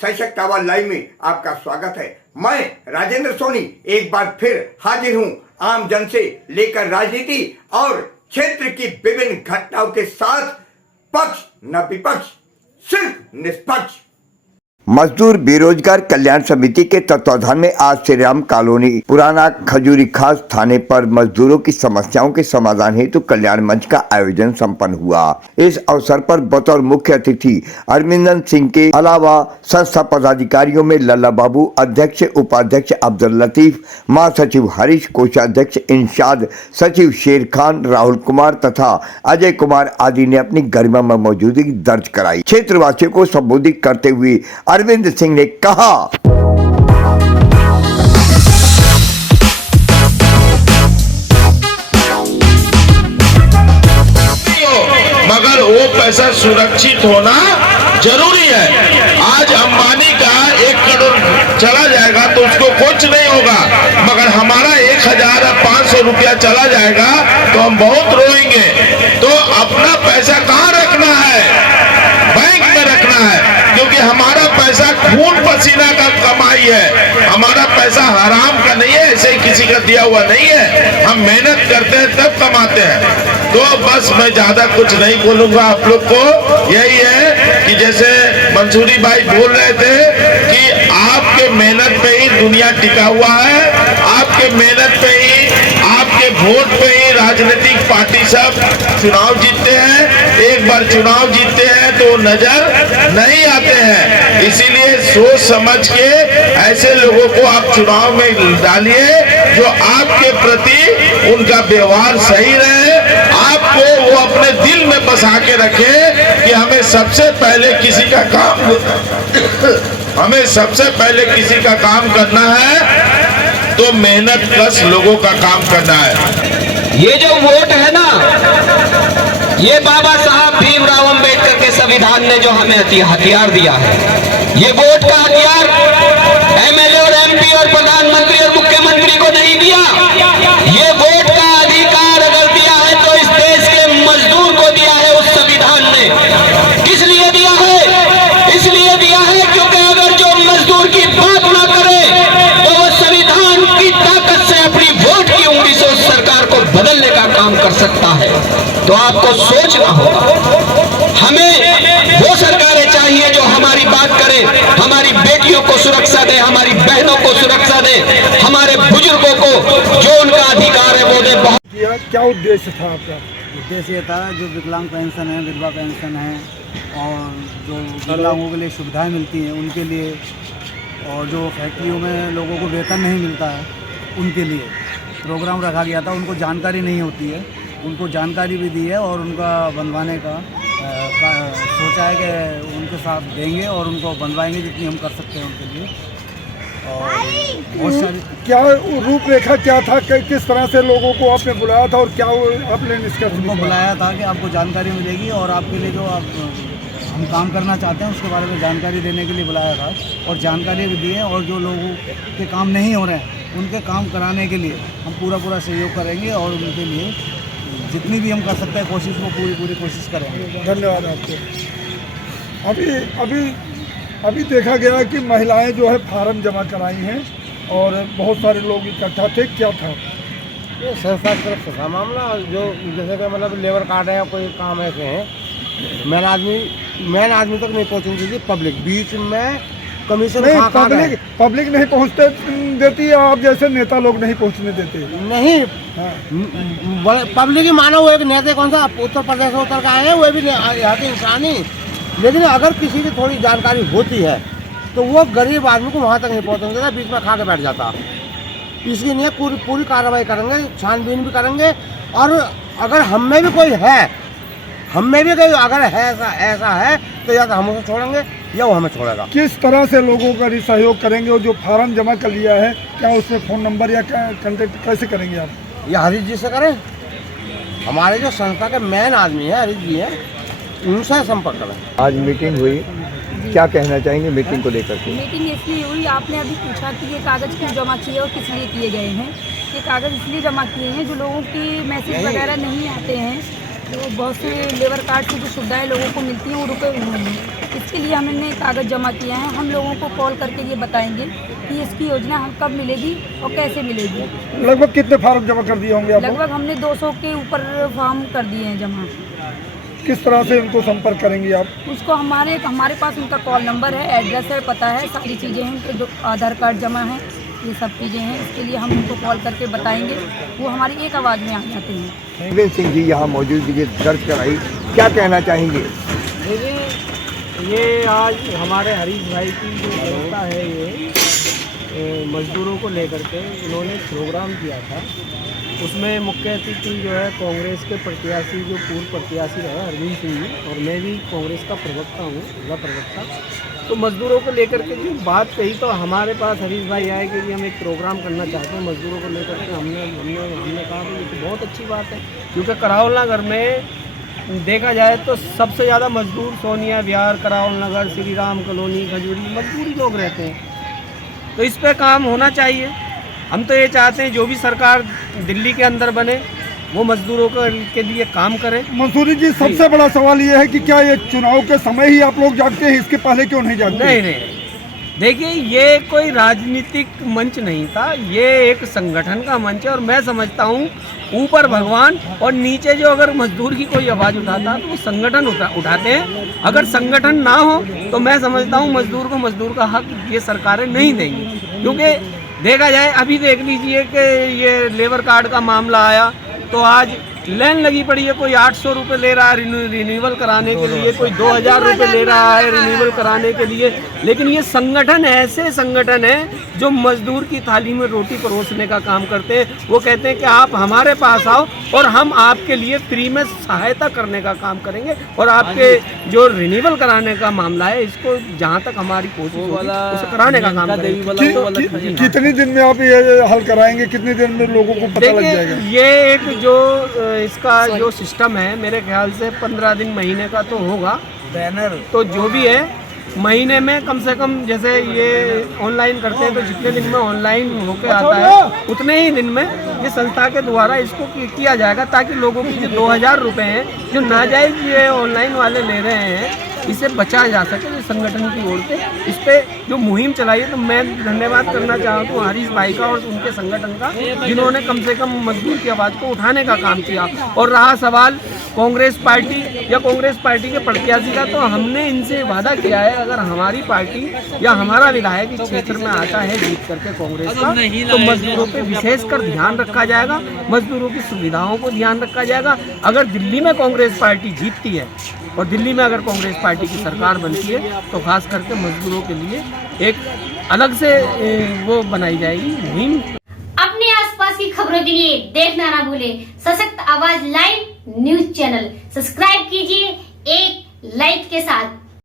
सशक्त आवाज लाइव में आपका स्वागत है। मैं राजेंद्र सोनी एक बार फिर हाजिर हूं आम जन से लेकर राजनीति और क्षेत्र की विभिन्न घटनाओं के साथ, पक्ष न विपक्ष, सिर्फ निष्पक्ष। मजदूर बेरोजगार कल्याण समिति के तत्वाधान में आज श्री राम कॉलोनी पुराना खजूरी खास थाने पर मजदूरों की समस्याओं के समाधान हेतु कल्याण मंच का आयोजन संपन्न हुआ। इस अवसर पर बतौर मुख्य अतिथि अरविंदन सिंह के अलावा संस्था पदाधिकारियों में लल्ला बाबू, अध्यक्ष उपाध्यक्ष अब्दुल लतीफ, महासचिव हरीश, कोषाध्यक्ष इंशाद, सचिव शेर खान, राहुल कुमार तथा अजय कुमार आदि ने अपनी गरिमामय मौजूदगी दर्ज कराई। क्षेत्रवासियों को संबोधित करते हुए अरविंद सिंह ने कहा, मगर वो पैसा सुरक्षित होना जरूरी है। आज अंबानी का 1 करोड़ चला जाएगा तो उसको कुछ नहीं होगा, मगर हमारा 1500 रुपया चला जाएगा तो हम बहुत रोएंगे। तो अपना पैसा कहाँ रखना है? बैंक में रखना है, क्योंकि हमारा पैसा खून पसीना का कमाई है। हमारा पैसा हराम का नहीं है, ऐसे ही किसी का दिया हुआ नहीं है। हम मेहनत करते हैं तब कमाते हैं। तो बस मैं ज्यादा कुछ नहीं बोलूंगा। आप लोग को यही है कि जैसे मंसूरी भाई बोल रहे थे कि आपके मेहनत पे ही दुनिया टिका हुआ है, आपके मेहनत पे ही, आपके वोट पे ही राजनीतिक पार्टी सब चुनाव जीतते हैं। एक बार चुनाव जीतते हैं तो नजर नहीं आते हैं। इसीलिए सोच समझ के ऐसे लोगों को आप चुनाव में डालिए जो आपके प्रति उनका व्यवहार सही रहे, आपको वो अपने दिल में बसा के रखे कि हमें सबसे पहले किसी का काम हमें सबसे पहले किसी का काम करना है तो मेहनत कश लोगों का काम करना है। ये जो वोट है ना, ये बाबा साहब भीमराव अंबेडकर के संविधान ने जो हमें हथियार दिया है, ये वोट का हथियार एमएलए और एमपी और प्रधानमंत्री और मुख्यमंत्री को नहीं दिया। ये वोट का अधिकार अगर दिया है तो इस देश के मजदूर को दिया है उस संविधान ने। किस लिए दिया है? इसलिए दिया है क्योंकि अगर जो मजदूर की बात ना करे तो वो संविधान की ताकत से अपनी वोट की उंगली से उस सरकार को बदलने का काम कर सकता है। तो आपको सोचना होगा, हमें वो सरकारें चाहिए जो हमारी बात करे, हमारी बेटियों को सुरक्षा दे, हमारी बहनों को सुरक्षा दे, हमारे बुजुर्गों को जो उनका अधिकार है वो दे। क्या उद्देश्य था आपका? उद्देश्य ये था जो विकलांग पेंशन है, विधवा पेंशन है और जो विकलांगों के लिए सुविधाएं मिलती हैं उनके लिए, और जो फैक्ट्रियों में लोगों को वेतन नहीं मिलता है उनके लिए प्रोग्राम रखा गया था। उनको जानकारी नहीं होती है, उनको जानकारी भी दी है और उनका बनवाने का सोचा है कि उनके साथ देंगे और उनको बनवाएंगे जितनी हम कर सकते हैं उनके लिए। और बहुत सारी क्या रूपरेखा क्या था, किस तरह से लोगों को आपने बुलाया था और क्या आपने निष्कर्ष उनको बुलाया था कि आपको जानकारी मिलेगी और आपके लिए जो आप हम काम करना चाहते हैं उसके बारे में जानकारी देने के लिए बुलाया था और जानकारी भी दी है। और जो लोगों के काम नहीं हो रहे हैं उनके काम कराने के लिए हम पूरा सहयोग करेंगे और उनके लिए जितनी भी हम कर सकते हैं कोशिश, वो पूरी कोशिश करेंगे। धन्यवाद आपको। अभी देखा गया कि महिलाएं जो है फार्म जमा कराई हैं और बहुत सारे लोग इकट्ठा थे, क्या था? ये संस्था की तरफ से था मामला। जो जैसे कि मतलब लेबर कार्ड है या कोई काम ऐसे हैं, मेन आदमी तक नहीं पहुँचनी चाहिए, पब्लिक बीच में कमीशन नहीं, पब्लिक नहीं पहुँचते देती है, आप जैसे नेता लोग नहीं पहुँचने देते। नहीं, हाँ। पब्लिक ही मानो वो एक नेता कौन सा उत्तर प्रदेश से उतर का आए हैं, वो भी यहाँ के इंसान ही। लेकिन अगर किसी की थोड़ी जानकारी होती है तो वो गरीब आदमी को वहाँ तक नहीं पहुँचने देता, बीच में खा के बैठ जाता। इसके लिए पूरी कार्रवाई करेंगे, छानबीन भी करेंगे। और अगर हम में भी कोई है, अगर ऐसा है तो या तो हम उसे छोड़ेंगे या वो हमें छोड़ेगा। किस तरह से लोगों का सहयोग करेंगे? और जो फार्म जमा कर लिया है क्या उसमें फ़ोन नंबर या कॉन्टेक्ट कैसे करेंगे आप? या हरीश जी से करें, हमारे जो संस्था के मेन आदमी है हरीश जी हैं, उनसे संपर्क करें। आज मीटिंग हुई, क्या कहना चाहेंगे मीटिंग को लेकर के? मीटिंग इसलिए हुई, आपने अभी पूछा कि ये कागज़ क्यों जमा किए और किस लिए किए गए हैं। ये कागज़ इसलिए जमा किए हैं जो लोगों की मैसेज वगैरह नहीं आते हैं, तो बहुत से लेबर कार्ड की जो सुविधाएं लोगों को मिलती हैं वो रुके हुए हैं। इसके लिए हमने कागज़ जमा किए हैं। हम लोगों को कॉल करके ये बताएंगे कि इसकी योजना हम कब मिलेगी और कैसे मिलेगी। लगभग कितने फार्म जमा कर दिए होंगे आप लोग? लगभग हमने 200 के ऊपर फॉर्म कर दिए हैं जमा। किस तरह से उनको संपर्क करेंगे आप? उसको हमारे पास उनका कॉल नंबर है, एड्रेस है, पता है, सारी चीज़ें हैं, उनके जो आधार कार्ड जमा है, ये सब चीज़ें हैं। इसके लिए हम उनको कॉल करके बताएंगे, वो हमारी एक आवाज़ में आ जाते हैं। देवेंद्र सिंह जी यहाँ मौजूदगी दर्ज कराई, क्या कहना चाहेंगे? देखिए, ये आज हमारे हरीश भाई की जो संस्था है, ये मजदूरों को लेकर के इन्होंने प्रोग्राम किया था। उसमें मुख्य अतिथि जो है कांग्रेस के प्रत्याशी, जो पूर्व प्रत्याशी रहे अरविंद सिंह जी, और मैं भी कांग्रेस का प्रवक्ता हूँ, जिला प्रवक्ता। तो मजदूरों को लेकर के जो बात कही, तो हमारे पास हरीश भाई आए कि हम एक प्रोग्राम करना चाहते हैं मजदूरों को लेकर के। हमने कहा कि ये तो बहुत अच्छी बात है, क्योंकि करावल नगर में देखा जाए तो सबसे ज़्यादा मजदूर सोनिया विहार, करावल नगर, श्री राम कॉलोनी, खजूरी, मजदूरी लोग रहते हैं। तो इस पे काम होना चाहिए। हम तो ये चाहते हैं जो भी सरकार दिल्ली के अंदर बने वो मजदूरों के लिए काम करे। मंसूरी जी, सबसे बड़ा सवाल ये है कि क्या ये चुनाव के समय ही आप लोग जागते हैं, इसके पहले क्यों नहीं जागते? नहीं, देखिए, ये कोई राजनीतिक मंच नहीं था, ये एक संगठन का मंच है। और मैं समझता हूँ ऊपर भगवान और नीचे जो अगर मजदूर की कोई आवाज़ उठाता तो वो संगठन उठाते हैं। अगर संगठन ना हो तो मैं समझता हूँ मजदूर को मजदूर का हक ये सरकारें नहीं देंगी। क्योंकि देखा जाए, अभी देख लीजिए कि ये लेबर कार्ड का मामला आया तो आज लाइन लगी पड़ी है। कोई 800 रुपये ले रहा है रिन्यूअल कराने के लिए, कोई 2000 रुपये ले रहा है रिन्यूअल कराने के लिए। लेकिन ये संगठन ऐसे संगठन है जो मजदूर की थाली में रोटी परोसने का काम करते हैं। वो कहते हैं कि आप हमारे पास आओ और हम आपके लिए फ्री में सहायता करने का काम करेंगे, और आपके जो रिन्यूअल कराने का मामला है, इसको जहाँ तक हमारी कोशिश होगी उसे कराने का काम करेंगे। कितने दिन में आप ये हल कराएंगे? कितने दिन में लोगों को पता लग जाएगा? ये एक जो इसका जो सिस्टम है, मेरे ख्याल से 15 दिन महीने का तो होगा बैनर। तो जो भी है महीने में कम से कम, जैसे ये ऑनलाइन करते हैं तो जितने दिन में ऑनलाइन होके आता है उतने ही दिन में ये संस्था के द्वारा इसको किया जाएगा, ताकि लोगों की जो 2000 रुपये हैं जो नाजायज़ ये ऑनलाइन वाले ले रहे हैं, इसे बचाया जा सके। जो संगठन की ओर से इस पर जो मुहिम चलाई है, तो मैं धन्यवाद करना चाहता हूँ हरीश भाई का और उनके संगठन का, जिन्होंने कम से कम मजदूर की आवाज़ को उठाने का काम किया। और रहा सवाल कांग्रेस पार्टी या कांग्रेस पार्टी के प्रत्याशी का, तो हमने इनसे वादा किया है, अगर हमारी पार्टी या हमारा विधायक इस क्षेत्र में आता है जीत करके कांग्रेस का, तो मजदूरों पे विशेषकर ध्यान रखा जाएगा, मजदूरों की सुविधाओं को ध्यान रखा जाएगा। अगर दिल्ली में कांग्रेस पार्टी जीतती है और दिल्ली में अगर कांग्रेस पार्टी की सरकार बनती है, तो खास करके मजदूरों के लिए एक अलग से वो बनाई जाएगी मुहिम। अपने आसपास की खबरों के लिए देखना ना भूलें सशक्त आवाज लाइव न्यूज चैनल। सब्सक्राइब कीजिए एक लाइक के साथ।